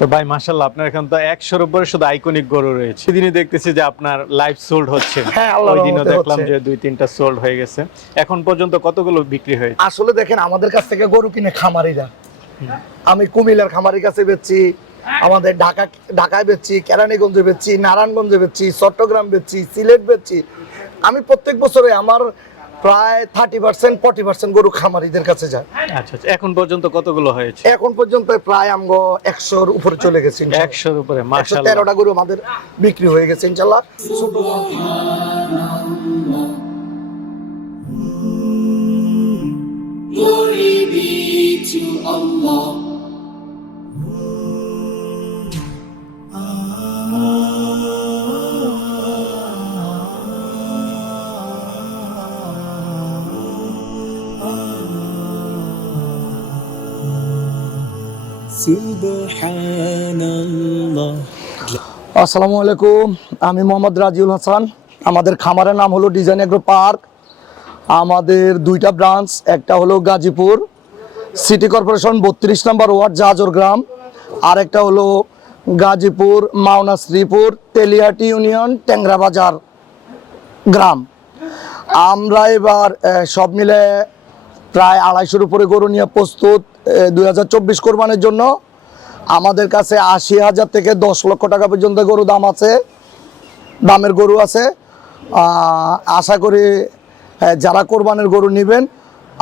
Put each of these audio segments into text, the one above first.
তো ভাই আপনার এখন তো একশোর উপরে শুধু আইকনিক গরু রয়েছে। সেদিনই দেখতেছি যে আপনার লাইভ সোল্ড হচ্ছে। হ্যাঁ, ওই দিনও দেখলাম যে দুই তিনটা সোল্ড হয়ে গেছে। এখন পর্যন্ত কতগুলো বিক্রি হয়েছে? আসলে দেখেন আমাদের কাছ থেকে গরু কিনে খামারিরা। আমি কুমিল্লার খামারির কাছে বেচছি আমাদের ঢাকা ঢাকায় বেচছি কেরানীগঞ্জে বেচছি নারায়ণগঞ্জে বেচছি চট্টগ্রাম বেচছি সিলেট বেচছি। আমি প্রত্যেক বছরে আমার প্রায় থার্টি পার্সেন্ট ফর্টি পার্সেন্ট গরু খামারিদের কাছে যায়। আচ্ছা আচ্ছা। এখন পর্যন্ত কতগুলো হয়েছে? এখন পর্যন্ত প্রায় আমগো একশোর উপরে চলে গেছে একশোর উপরে একশো তেরোটা গরু আমাদের বিক্রি হয়ে গেছে ইনশাল্লাহ। ছোট Glory be to Allah. আসসালামু আলাইকুম, আমি মোহাম্মদ রাজিউল হাসান। আমাদের খামারের নাম হলো ডিজাইন এগ্রো পার্ক। আমাদের দুইটা ব্রাঞ্চ, একটা হলো গাজীপুর, সিটি কর্পোরেশন বত্রিশ নম্বর ওয়ার্ড, জাজর গ্রাম। আর একটা হলো গাজীপুর, মাওনা শ্রীপুর, তেলিয়াটি ইউনিয়ন ট্যাংরা বাজার গ্রাম। আমরা এবার সব মিলে প্রায় আড়াইশোর উপরে গরু নিয়ে প্রস্তুত। দুই হাজার চব্বিশ কোরবানের জন্য আমাদের কাছে আশি হাজার থেকে দশ লক্ষ টাকা পর্যন্ত গরু দাম আছে, দামের গরু আছে। আশা করি যারা কোরবানের গরু নেবেন,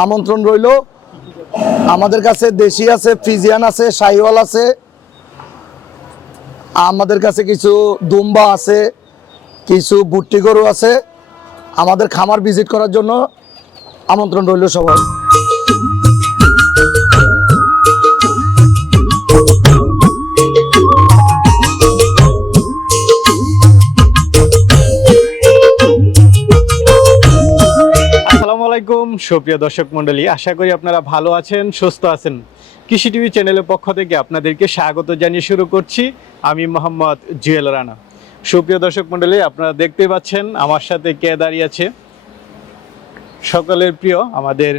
আমন্ত্রণ রইল। আমাদের কাছে দেশি আছে, ফিজিয়ান আছে, শাহিওয়াল আছে। আমাদের কাছে কিছু দুম্বা আছে, কিছু বুট্টি গরু আছে। আমাদের খামার ভিজিট করার জন্য আমন্ত্রণ রইল সবাই। সুপ্রিয় দর্শক মণ্ডলী, আশা করি আপনারা ভালো আছেন, সুস্থ আছেন। কৃষি টিভি চ্যানেলের পক্ষ থেকে আপনাদেরকে স্বাগত জানিয়ে শুরু করছি। আমি মোহাম্মদ জুয়েল রানা। সুপ্রিয় দর্শক মণ্ডলী, আপনারা দেখতে পাচ্ছেন, আমার সাথে কে দাঁড়িয়ে আছে? সকলের প্রিয় আমাদের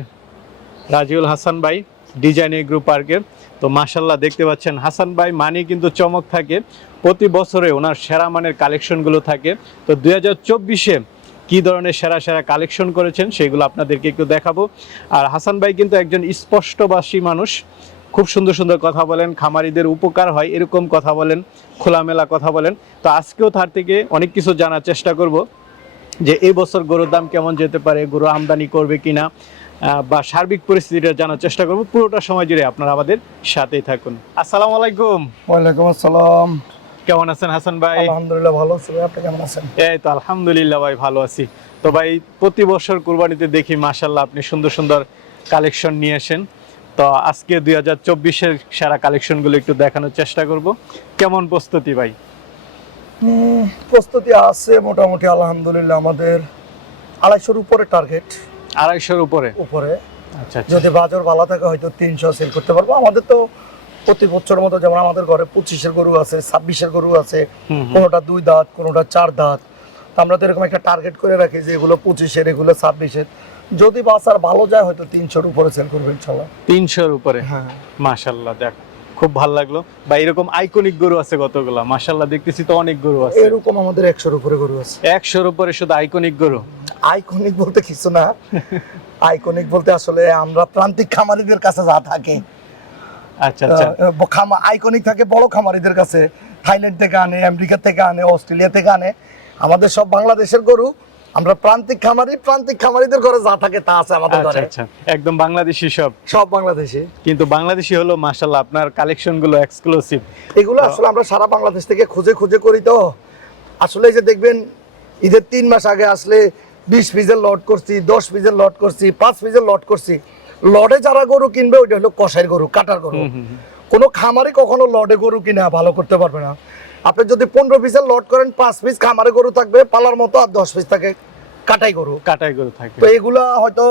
রাজিউল হাসান ভাই ডিজাইনিং গ্রুপ পার্কের। তো মাশাল্লাহ দেখতে পাচ্ছেন, হাসান ভাই মানে কিন্তু চমক থাকে। প্রতি বছরে ওনার সেরা মানের কালেকশনগুলো থাকে। তো দুই হাজার চব্বিশে কী ধরনের সেরা সেরা কালেকশন করেছেন সেগুলো আপনাদেরকে একটু দেখাবো। আর হাসান ভাই কিন্তু একজন স্পষ্টবাসী মানুষ। খুব সুন্দর সুন্দর কথা বলেন, খামারিদের উপকার হয়, এরকম কথা বলেন, খোলামেলা কথা বলেন। তো আজকেও তার থেকে অনেক কিছু জানার চেষ্টা করব যে এই বছর গরুর দাম কেমন যেতে পারে, গরু আমদানি করবে কিনা বা সার্বিক পরিস্থিতিটা জানার চেষ্টা করব। পুরোটা সময় জুড়ে আপনারা আমাদের সাথেই থাকুন। আসসালামু আলাইকুম। ওয়ালাইকুম আসসালাম। কেমন আছেন হাসান ভাই? আলহামদুলিল্লাহ ভালো আছি আপনি কেমন আছেন? এই তো আলহামদুলিল্লাহ ভাই ভালো আছি। তো ভাই প্রতি বছর কুরবানিতে দেখি মাশাল্লাহ আপনি সুন্দর সুন্দর কালেকশন নিয়ে আসেন। তো আজকে দুই হাজার চব্বিশের সেরা কালেকশনগুলো একটু দেখানোর চেষ্টা করব। কেমন প্রস্তুতি ভাই? প্রস্তুতি আছে মোটামুটি আলহামদুলিল্লাহ আমাদের আড়াইশোর উপরে টার্গেট আড়াইশোর উপরে? উপরে। আচ্ছা আচ্ছা। যদি বাজার ভালো থাকে হয়তো তিনশো সেল করতে পারব। আমাদের তো প্রতি বছর মতো যেমন আমাদের ঘরে পঁচিশের গরু আছে ছাব্বিশের গরু আছে। কোনোটা দুই দাঁত কোনোটা চার দাঁত। আমরা তো এরকম একটা টার্গেট করে রাখি যে এগুলো পঁচিশের এগুলো ছাব্বিশের। যদি বাজার ভালো যায় হয়তো তিনশোর উপরে সেল করবে ইনশাল্লাহ। তিনশোর উপরে? হ্যাঁ। মাশাল্লাহ দেখ খুব ভালো লাগল। বা এরকম আইকনিক গরু আছে কতগুলা? মাশাল্লাহ দেখতেছি তো অনেক গরু আছে। এরকম আমাদের একশোর উপরে গরু আছে। একশোর উপরে শুধু আইকনিক গরু? আইকনিক বলতে কিছু না। আইকনিক বলতে আসলে আমরা প্রান্তিক খামারিদের কাছে যা থাকে। আচ্ছা আচ্ছা। আইকনিক থাকে বড় খামারিদের কাছে। থাইল্যান্ড থেকে আনে আমেরিকা থেকে আনে অস্ট্রেলিয়া থেকে আনে। আমাদের সব বাংলাদেশের গরু। আমরা প্রান্তিক খামারি প্রান্তিক খামারিদের ঘরে যা থাকে তা আছে আমাদের আচ্ছা ঘরে। আচ্ছা। একদম বাংলাদেশি সব। সব বাংলাদেশে। কিন্তু বাংলাদেশি হলো মাশাল্লাহ আপনার কালেকশনগুলো এক্সক্লুসিভ এগুলো আসলে আমরা সারা বাংলাদেশ থেকে খুঁজে খুঁজে করি তো। আসলে যে দেখবেন ঈদের তিন মাস আগে আসলে বিশ পিসের লট করছি দশ পিসের লট করছি পাঁচ পিসের লট করছি। লটে যারা গরু কিনবে ওইটা হলো কষাইয়ের গরু কাটার গরু। কোনো খামারে কখনো লডে গরু কিনা ভালো করতে পারবে না। আপনি যদি পনেরো পিসের লট করেন পাঁচ পিস খামারে গরু থাকবে পালার মতো আর দশ পিস থাকে কাটাই গরু। কাটাই গরু থাকে। তো এগুলা হয়তো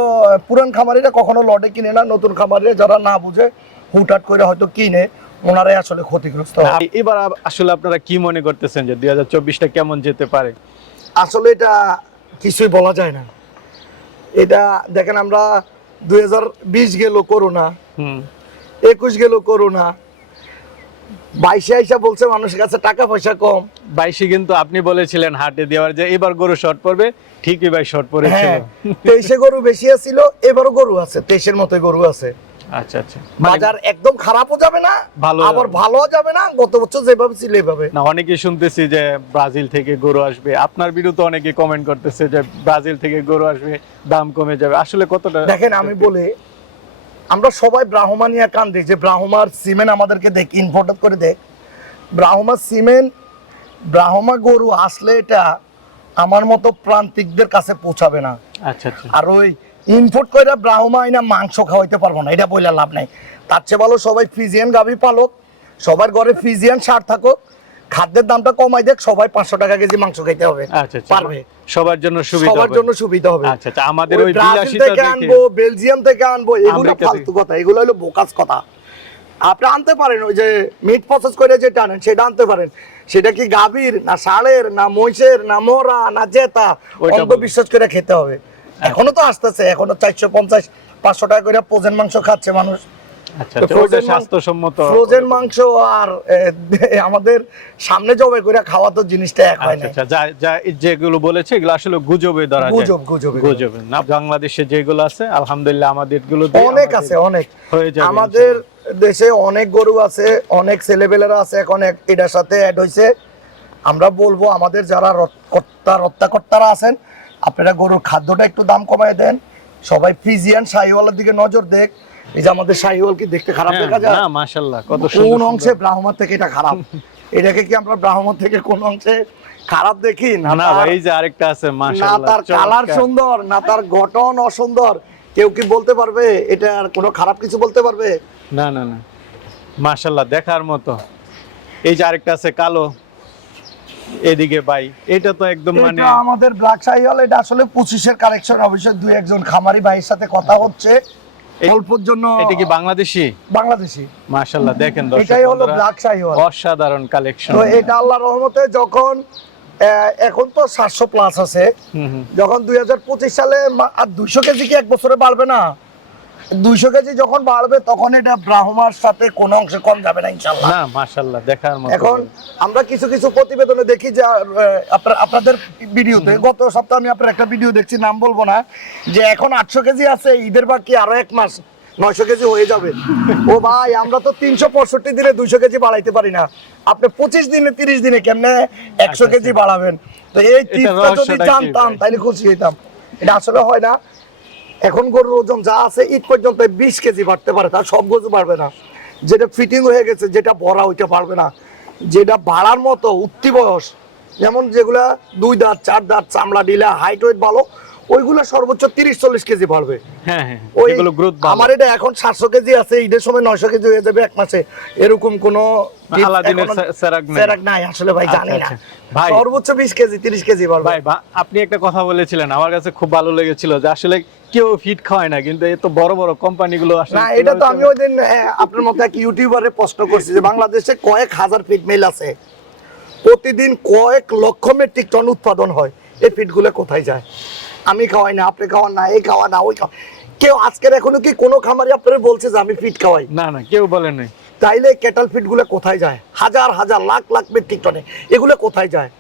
পুরান খামারিরা কখনো লটে কিনে না নতুন খামারিরা যারা না বুঝে হুটহাট করে হয়তো কিনে ওনারাই আসলে ক্ষতিগ্রস্ত। এবার আসলে আপনারা কি মনে করতেছেন যে দুই হাজার চব্বিশটা কেমন যেতে পারে? আসলে এটা কিছুই বলা যায় না। এটা দেখেন আমরা দুই হাজার বিশ গেল করোনা একুশ গেল করোনা। বাইশে আইসা বলছে মানুষের কাছে টাকা পয়সা কম। বাইশে কিন্তু আপনি বলেছিলেন হাটে দেওয়ার যে এবার গরু শর্ট পড়বে ঠিকই ভাই শর্ট পড়েছিল হ্যাঁ তেইশে গরু বেশি আছিল এবারও গরু আছে তেইশের মতো গরু আছে। আচ্ছা আচ্ছা। মানে বাজার একদম খারাপও যাবে না ভালো আবার। ভালো যাবে না গত বছর যেভাবে ছিল এভাবে। না অনেকেই শুনতেছি যে ব্রাজিল থেকে গরু আসবে। আপনার বিরুদ্ধে অনেকে কমেন্ট করতেছে যে ব্রাজিল থেকে গরু আসবে দাম কমে যাবে। আসলে কতটা দেখেন আমি বলি আমরা সবাই ব্রাহ্মণিয়া কান্দি যে ব্রাহ্মার সিমেন্ট আমাদেরকে দেখ ইম্পোর্ট করে দেখ। ব্রাহ্মা সিমেন্ট ব্রাহ্মা গরু আসলে এটা আমার মতো প্রান্তিকদের কাছে পৌঁছাবে না। আচ্ছা আচ্ছা। আর ওই ইম্পোর্ট করে ব্রাহ্মা আইনা মাংস খাওয়াইতে পারব না এটা বইলে লাভ নাই। তার চেয়ে ভালো সবাই ফিজিয়ান গাভি পালক সবার ঘরে ফিজিয়ান সার থাকুক খাদ্যের দামটা কমাই দেখ সবাই পাঁচশো টাকা কেজি মাংস খাইতে হবে আচ্ছা আচ্ছা পারবে। সবার জন্য সুবিধা সবার জন্য সুবিধা হবে। আচ্ছা আচ্ছা আমাদের ওই ব্রাজিল থেকে আনব বেলজিয়াম থেকে আনব এগুলো ফালতু কথা এগুলো হলো বোকাস কথা। আপনি আনতে পারেন ওই যে মিট প্রসেস করে যেটা আনেন সেটা আনতে পারেন। সেটা কি গাভীর না ষাঁড়ের না মহিষের না মোরা না জেতা অন্ত বিশ্বাস করে খেতে হবে। এখনও তো আসতেছে এখনও চারশো পঞ্চাশ পাঁচশো টাকা করে পোজেন মাংস খাচ্ছে মানুষ। আচ্ছা আচ্ছা ওটা স্বাস্থ্যসম্মত ফ্রোজেন মাংস আর আমাদের সামনে জবে করে খাওয়া তো জিনিসটা এক হয় আচ্ছা না আচ্ছা যা যা যেগুলো বলেছে এগুলো আসলে গুজবে ধরা গুজব গুজব। গুজবে। না বাংলাদেশে যেগুলো আছে আলহামদুলিল্লাহ আমাদেরগুলো অনেক আছে অনেক। হয়ে আমাদের দেশে অনেক গরু আছে অনেক ছেলেপেলেরা আছে এখন এটার সাথে অ্যাড হয়েছে আমরা বলব আমাদের যারা রত- কর্তা রত্তাকর্তারা আছেন আপনারা গরুর খাদ্যটা একটু দাম কমায় দেন। সবাই ফিজিয়ান শাহিওয়ালার দিকে নজর দেখ। এই যে আমাদের শাহিওয়াল কি দেখতে খারাপ হ্যাঁ, দেখা যায়? না মাশাআল্লাহ কত সুন্দর কোন অংশে ব্রাহ্মণ থেকে এটা খারাপ? এটাকে কি আমরা ব্রাহ্মণ থেকে কোন অংশে খারাপ দেখি? না না ভাই এই যে আরেকটা আছে মাশাআল্লাহ না তার কালার সুন্দর না তার গঠন অসুন্দর। কেউ কি বলতে পারবে? এটা আর কোনো খারাপ কিছু বলতে পারবে? না না না। মাশাআল্লাহ দেখার মতো। এই যে আরেকটা আছে কালো। এদিকে ভাই এটা তো একদম মানে আমাদের ব্ল্যাক শাহিওয়াল এটা আসলে পঁচিশের কালেকশন অবশ্যই দুই একজন খামারি ভাইয়ের সাথে কথা হচ্ছে। অল্পর জন্য এটা কি বাংলাদেশি? বাংলাদেশি। মাশাআল্লাহ দেখেন দর্শক এটাই হলো ব্ল্যাক শাহিওয়াল অসাধারণ কালেকশন তো এটা আল্লাহ রহমতে যখন এখন তো সাতশো প্লাস আছে। যখন দুই হাজার পঁচিশ সালে আর দুইশো কেজি কি এক বছরে বাড়বে না? দুইশো কেজি যখন বাড়বে তখন এটা ব্রাহ্মার সাথে কোনো অংশে কম যাবে না ইনশাল্লাহ। না মাশাআল্লাহ দেখার মতো। এখন আমরা কিছু কিছু প্রতিবেদনে দেখি যে আপনাদের ভিডিওতে গত সপ্তাহে আমি আপনার একটা ভিডিও দেখছি নাম বলব না যে এখন আটশো কেজি আছে ঈদের বাকি আরও এক মাস নয়শো কেজি হয়ে যাবে। ও ভাই আমরা তো তিনশো পঁয়ষট্টি দিনে দুইশো কেজি বাড়াইতে পারি না। আপনি পঁচিশ দিনে তিরিশ দিনে কেমনে একশো কেজি বাড়াবেন? তো এই টিপটা যদি জানতাম? তাহলে খুশি হইতাম। এটা আসলে হয় না। এখন গরুর ওজন যা আছে ঈদ পর্যন্ত বিশ কেজি বাড়তে পারে তার সব গরু বাড়বে না। যেটা ফিটিং হয়ে গেছে যেটা ভরা ওইটা বাড়বে না। যেটা বাড়ার মতো উত্তি বয়স যেমন যেগুলা দুই দাঁত চার দাঁত চামড়া ডিলা হাইট ওয়েট ভালো ওইগুলো সর্বোচ্চ তিরিশ চল্লিশ কেজি বাড়বে। হ্যাঁ হ্যাঁ ওই আমার এটা এখন সাতশো কেজি আছে ঈদের সময় নয়শো কেজি হয়ে যাবে এক মাসে। এরকম কোনো নাই। আসলে ভাই আচ্ছা, জানি না। আচ্ছা। ভাই। সর্বোচ্চ বিশ কেজি তিরিশ কেজি বাড়বে। আপনি একটা কথা বলেছিলেন আমার কাছে খুব ভালো লেগেছিল যে আসলে কেউ ফিট খাওয়ায় না কিন্তু এই তো বড় বড় কোম্পানিগুলো আসলে না এটা তো আমি ওই দিন আপনার মতো এক ইউটিউবারে প্রশ্ন করছি যে বাংলাদেশে কয়েক হাজার ফিট মিল আছে। প্রতিদিন কয়েক লক্ষ মেট্রিক টন উৎপাদন হয়। এই ফিটগুলো কোথায় যায়? আমি খাওয়াই না আপনি খাওয়ান না এই খাওয়া না ওই খাওয়া। কেউ আজকের এখনও কি কোনো খামারি আপনারা বলছে যে আমি ফিট খাওয়াই? না না কেউ বলে নাই। তাইলে ক্যাটাল ফিটগুলো কোথায় যায়? হাজার হাজার লাখ লাখ মেট্রিক টনে এগুলো কোথায় যায়?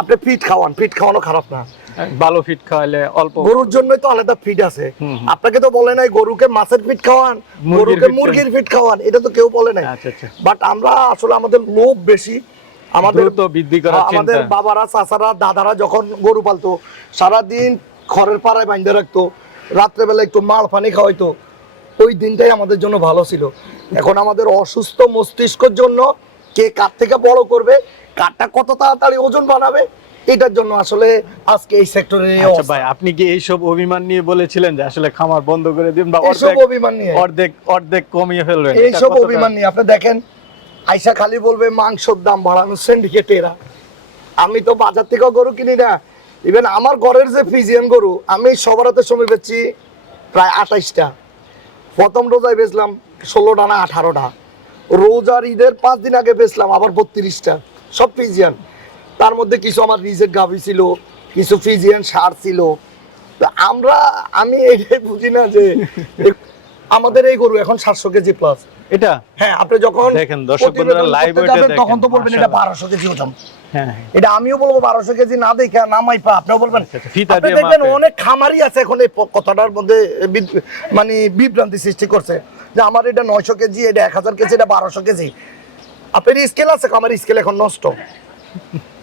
আপনি ফিট খাওয়ান ফিট খাওয়ানো খারাপ না। ভালো ফিট খাওয়ালে অল্প গরুর জন্যই তো আলাদা ফিড আছে। আপনাকে তো বলে নাই গরুকে মাছের ফিট খাওয়ান গরুকে মুরগির ফিট খাওয়ান এটা তো কেউ বলে নাই। আচ্ছা, আচ্ছা। বাট আমরা আসলে আমাদের লোভ বেশি। আমাদের দ্রুত বৃদ্ধি করার আমাদের বাবারা চাচারা দাদারা যখন গরু পালতো সারাদিন খড়ের পাড়ায় বাইন্ধে রাখতো রাত্রেবেলা একটু মাল পানি খাওয়াইতো ওই দিনটাই আমাদের জন্য ভালো ছিল। এখন আমাদের অসুস্থ মস্তিষ্কের জন্য কে কার থেকে বড় করবে কারটা কত তাড়াতাড়ি ওজন বানাবে এটার জন্য আসলে আজকে এই সেক্টরে আচ্ছা ভাই আপনি কি এইসব অভিমান নিয়ে বলেছিলেন যে আসলে খামার বন্ধ করে দিন বা অর্ধেক অভিমান নিয়ে। অর্ধেক অর্ধেক কমিয়ে ফেলবেন? এইসব অভিমান নিয়ে। আপনি দেখেন আইসা খালি বলবে মাংসর দাম বাড়ানো সিন্ডিকেটেরা আমি তো বাজার থেকে গরু কিনি না। ইভেন আমার ঘরের যে ফিজিয়ান গরু আমি সবার হাতে সময় বেচছি প্রায় আঠাইশটা। প্রথম রোজায় বেচলাম ষোলোটা না আঠারোটা। রোজার ঈদের পাঁচ দিন আগে বেচলাম আবার বত্রিশটা। সব ফিজিয়ান তার মধ্যে কিছু আমার রিজের গাভি ছিল কিছু ফিজিয়ান সার ছিল। তো আমরা আমি এটাই বুঝি না যে আমাদের এই গরু এখন সাতশো কেজি প্লাস এটা? হ্যাঁ আপনি যখন দেখেন, দর্শক বন্ধুরা, তখন তো বলবেন এটা বারোশো কেজি ওজন। হ্যাঁ এটা আমিও বলব বারোশো কেজি না দেখে না মাইপা আপনিও বলবেন। আচ্ছা, আচ্ছা, দেখবেন অনেক খামারি আছে এখন এই কথাটার মধ্যে মানে বিভ্রান্তি সৃষ্টি করছে যে আমার এটা নয়শো কেজি এটা এক হাজার কেজি এটা বারোশো কেজি। আপনার স্কেল আছে খামার স্কেল এখন নষ্ট।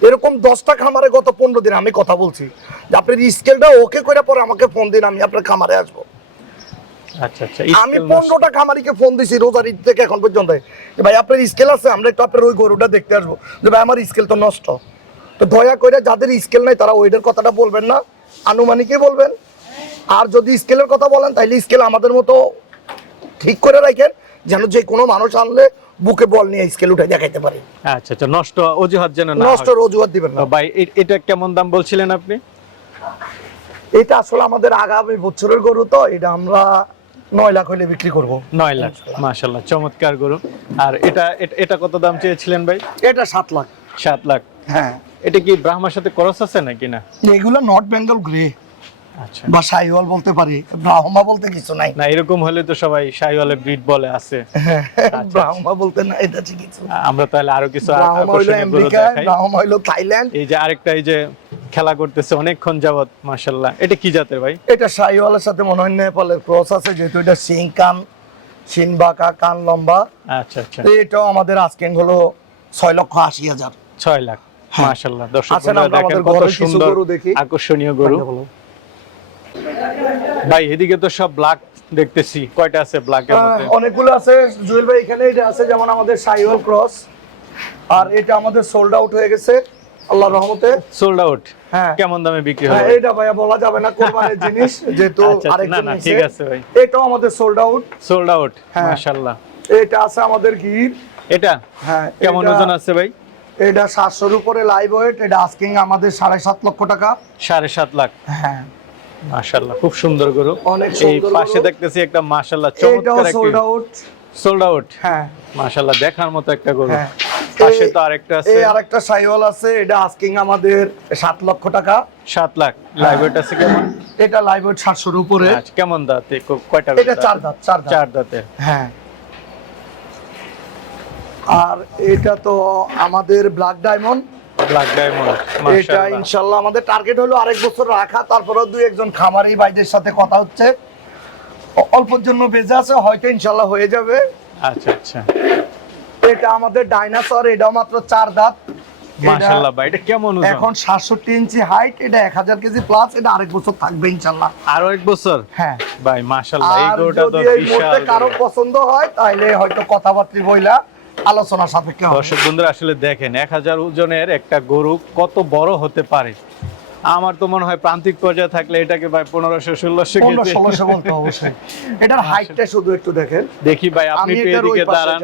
এরকম দশটা খামারে গত পনেরো দিন আমি কথা বলছি যে আপনার স্কেলটা ওকে করে পরে আমাকে ফোন দিন আমি আপনার খামারে আসব। আচ্ছা আচ্ছা আমি পনেরোটা খামারিকে ফোন দিছি রোজার ঈদ থেকে এখন পর্যন্ত। ভাই আপনার স্কেল আছে আমরা একটু আপনার ওই গরুটা দেখতে আসব। যে ভাই আমার স্কেল তো নষ্ট। তো দয়া করে যাদের স্কেল নাই তারা ওইটার কথাটা বলবেন না। আনুমানিকই বলবেন। আর যদি স্কেলের কথা বলেন তাহলে স্কেল আমাদের মতো ঠিক করে রাখেন যেন যে কোনো মানুষ আনলে বুকে বল নিয়ে স্কেল উঠে দেখাইতে পারে। আচ্ছা আচ্ছা নষ্ট অজুহাত যেন না নষ্ট। রজুয়াত দিবেন না। ভাই এটা কেমন দাম বলছিলেন আপনি? এটা আসলে আমাদের আগামী বছরের গরু তো এটা আমরা নয় লাখ হইলে বিক্রি করব। নয় লাখ মাশাল্লাহ চমৎকার গরু। আর এটা এটা- কত দাম চেয়েছিলেন ভাই? এটা সাত লাখ। সাত লাখ। হ্যাঁ। এটা কি ব্রাহ্মার সাথে করস আছে নাকি না? এগুলো নর্থ বেঙ্গল গ্রে। বা সাইওয়াল বলতে পারি ব্রাহ্মা বলতে কিছু নাই। না এরকম হলে তো সবাই শাহিওয়ালে ব্রিড বলে আছে। ব্রাহ্মা বলতে না এটা হচ্ছে কিছু আমরা তাহলে আরও কিছু আমেরিকা ব্রাহ্মা থাইল্যান্ড। এই যে আরেকটা এই যে খেলা করতেছে অনেকক্ষণ যাবত মাশাল্লাহ এটা কি জাতের ভাই? এটা সাইওয়ালের সাথে মনে হয় নেপালের ক্রস আছে যেহেতু এটা সিং কান সিন বাঁকা কান লম্বা। আচ্ছা আচ্ছা। এটাও আমাদের আজকেন হলো ছয় লক্ষ আশি হাজার। ছয় লাখ মাশাল্লাহ দর্শক দেখেন কত সুন্দর। আকর্ষণীয় গরু। ভাই এদিকে তো সব ব্ল্যাক দেখতেছি। কয়টা আছে ব্ল্যাকের মধ্যে? অনেকগুলো আছে। জুয়েল ভাই এখানে এটা আছে যেমন আমাদের সাইওয়াল ক্রস আর এটা আমাদের সোল্ড আউট হয়ে গেছে আল্লাহ রহমতে। সোল্ড আউট হ্যাঁ। কেমন দামে বিক্রি হ্যাঁ, হবে? এটা ভাইয়া বলা যাবে না কোরবানির জিনিস যেহেতু আচ্ছা, আচ্ছা, আরেকজন না, ঠিক আছে ভাই। এটাও আমাদের সোল্ড আউট সোল্ড আউট হ্যাঁ। মাশাল্লাহ এটা আছে আমাদের গির। এটা? হ্যাঁ কেমন ওজন আছে ভাই? এটা সাতশোর উপরে লাইভ ওয়েট এটা আস্কিং আমাদের সাড়ে সাত লক্ষ টাকা। সাড়ে সাত লাখ। হ্যাঁ। মাশাল্লাহ খুব সুন্দর গরু। অনেক এই পাশে দেখতেছি একটা মাশাল্লাহ এটাও চমৎকার সোল্ড একটা আউট সোল্ড আউট হ্যাঁ। মাশাল্লাহ দেখার মতো একটা গরু। হ্যাঁ। পাশে তো আরেকটা আছে। এই আরেকটা সাইওয়াল আছে এটা আস্কিং আমাদের সাত লক্ষ টাকা। সাত লাখ। লাইভ ওয়েট আছে কেমন? এটা লাইভ ওয়েট সাতশোর উপরে। আচ্ছা, কেমন দাঁতে? কয়টা এটা চার দাঁত চার দাঁত। চার দাঁতে। হ্যাঁ। আর এটা তো আমাদের ব্ল্যাক ডায়মন্ড ব্ল্যাক ডায়মন্ড এটা আমাদের টার্গেট হলো আরেক বছর রাখা তারপরেও দুই একজন খামারি ভাইদের সাথে কথা হচ্ছে। অল্পর জন্য বেঁচে আছে হয়তো হয়ে যাবে। আচ্ছা আচ্ছা। এটা আমাদের ডাইনাসর এটাও মাত্র চার দাঁত। এটা মাশাআল্লাহ ভাই এটা কেমন ওজন? এখন সাতষট্টি ইঞ্চি হাইট এটা এক হাজার কেজি প্লাস এটা আরেক বছর থাকবে ইনশাল্লাহ আরও এক বছর? হ্যাঁ। ভাই মাশাআল্লাহ এই তো বিশাল কারও পছন্দ হয় তাহলে হয়তো কথাবার্তা বইলা আলোচনা সাপেক্ষে দর্শক বন্ধুরা আসলে দেখেন এক হাজার ওজনের একটা গরু কত বড় হতে পারে? আমার তো মনে হয় প্রান্তিক পর্যায়ে থাকলে এটাকে ভাই পনেরোশো ষোলোশো ষোলোশো বলতে অবশ্যই। এটার হাইটটা শুধু একটু দেখেন। দেখি ভাই আপনি এদিকে দাঁড়ান।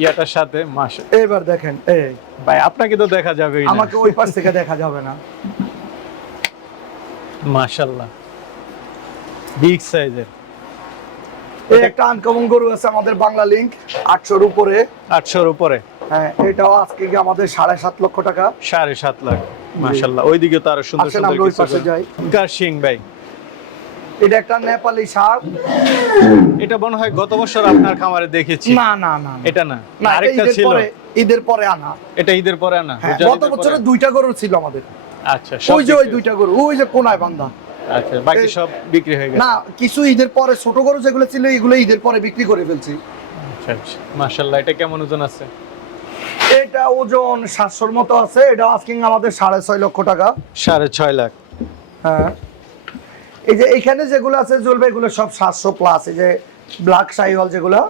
ইয়াটার সাথে মাসে। এবার দেখেন এই। ভাই আপনাকে তো দেখা যাবে আমাকে ওই পাশ থেকে দেখা যাবে না। মাশাল্লাহ। বিগ সাইজের। এই একটা আনকমন গরু আছে আমাদের বাংলা লিঙ্ক আটশোর উপরে। আটশোর উপরে। হ্যাঁ এটাও আজকে আমাদের সাড়ে সাত লক্ষ টাকা? সাড়ে সাত লাখ মাশাল্লাহ ওইদিকে তো আরও সুন্দর সুন্দর কিছু পাশে যাই। কার সিং ভাই। এটা একটা নেপালি সার। এটা মনে হয় গত বছর আপনার খামারে দেখেছি। না না না। এটা না। আরেকটা ঈদের ছিল। পরে ঈদের পরে আনা। এটা ঈদের পরে না হ্যাঁ, গত ঈদের বছরে দুইটা গরু ছিল আমাদের। আচ্ছা ওই যে ওই দুইটা গরু ওই যে কোনায় বান্ধা। আচ্ছা বাকি সব বিক্রি হয়ে গেছে? না কিছু ঈদের পরে ছোট গরু যেগুলো ছিল এগুলো ঈদের পরে বিক্রি করে ফেলছি। আচ্ছা আচ্ছা। মাশাআল্লাহ এটা কেমন ওজন আছে? এটা ওজন সাতশোর মতো আছে এটা আজকিং আমাদের সাড়ে ছয় লক্ষ টাকা। সাড়ে ছয় লাখ। হ্যাঁ। এই যে এখানে যেগুলো আছে জ্বলবে এগুলো সব সাতশো প্লাস এই যে ব্ল্যাক সাইওয়াল যেগুলো।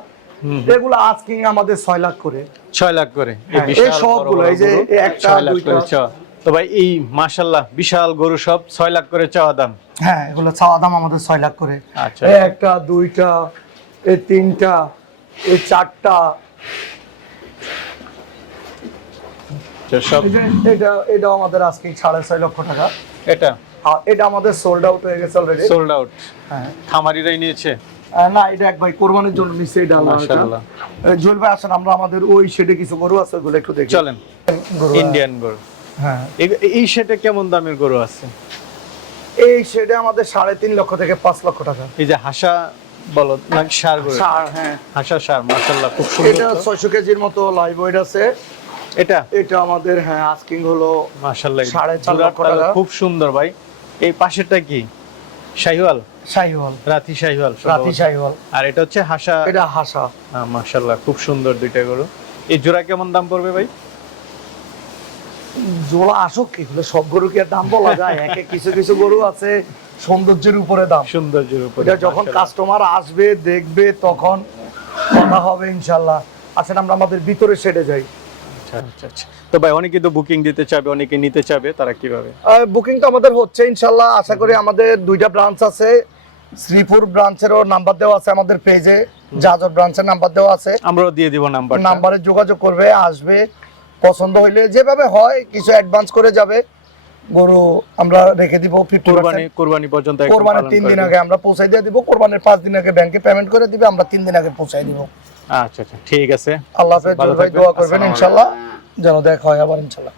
এগুলো আজকিং আমাদের ছয় লাখ করে। ছয় লাখ করে। এই হ্যাঁ, সবগুলো, এই যে একটা, দুইটা। তো ভাই এই মাশাল্লাহ বিশাল গরু সব ছয় লাখ করে চাওয়া দাম। হ্যাঁ এগুলো চাওয়া দাম আমাদের ছয় লাখ করে। আচ্ছা। একটা দুইটা এই তিনটা এই চারটা। সব এটা এটা আমাদের আজকে সাড়ে ছয় লক্ষ টাকা। এটা? এটা আমাদের সোল্ড আউট হয়ে গেছে অলরেডি সোল্ড আউট হ্যাঁ। খামারিরাই নিয়েছে? না এটা এক ভাই কোরবানির জন্য নিচে এটা আল্লাহ মাশাআল্লাহ। জুয়েল ভাই আসেন আমরা আমাদের ওই শেডে কিছু গরু আছে ওগুলো একটু দেখি। চলেন। ইন্ডিয়ান গরু। হ্যাঁ। এই- সেটে কেমন দামের গরু আছে? এই শেডে আমাদের সাড়ে তিন লক্ষ থেকে পাঁচ লক্ষ টাকা। এই যে হাসা বলদ না সার গরু? সার হ্যাঁ। হাসা সার মাশাআল্লাহ খুব সুন্দর তো। ছয়শো কেজির মতো লাইভ ওয়েট আছে। এটা? এটা আমাদের হ্যাঁ আস্কিং হলো মাশাআল্লাহ সাড়ে চার লক্ষ টাকা। খুব সুন্দর ভাই। এই পাশেরটা কি? শাহিওয়াল? শাহিওয়াল। রাতি শাহিওয়াল রাতি। শাহিওয়াল। আর এটা হচ্ছে হাসা? এটা হাসা। মাশাআল্লাহ খুব সুন্দর দুইটা গরু। এই জোড়া কেমন দাম পড়বে ভাই? জোড়া আসুক এগুলো সব দাম বলা যায়? একে কিছু কিছু গরু আছে সৌন্দর্যের উপরে দাম। সৌন্দর্যের উপরে যখন কাস্টমার আসবে দেখবে তখন কথা হবে ইনশাল্লাহ আসলে আমরা আমাদের ভিতরে যাই। আচ্ছা আচ্ছা আচ্ছা। তো ভাই অনেকে তো বুকিং দিতে চাবে অনেকে নিতে চাবে তারা কীভাবে? বুকিং তো আমাদের হচ্ছে ইনশাল্লাহ আশা করি আমাদের দুইটা ব্রাঞ্চ আছে। শ্রীপুর ব্রাঞ্চেরও নাম্বার দেওয়া আছে আমাদের পেজে জাজর ব্রাঞ্চের নাম্বার দেওয়া আছে। আমরাও দিয়ে দিব নাম্বার নাম্বারে যোগাযোগ করবে আসবে। পছন্দ হইলে যেভাবে হয় কিছু অ্যাডভান্স করে যাবে। গরু আমরা রেখে দিব কোরবানি কোরবানি পর্যন্ত কোরবানির তিন দিন দিন। আগে আমরা পৌঁছাই দিয়ে দিব কোরবানির পাঁচ দিন আগে ব্যাংকে পেমেন্ট করে দিবে আমরা তিন দিন আগে পৌঁছাই দিব। আচ্ছা আচ্ছা ঠিক আছে। আল্লাহ হাফেজ ভাই দোয়া করবেন ইনশাল্লাহ। যেন দেখা হয় আবার ইনশাল্লাহ।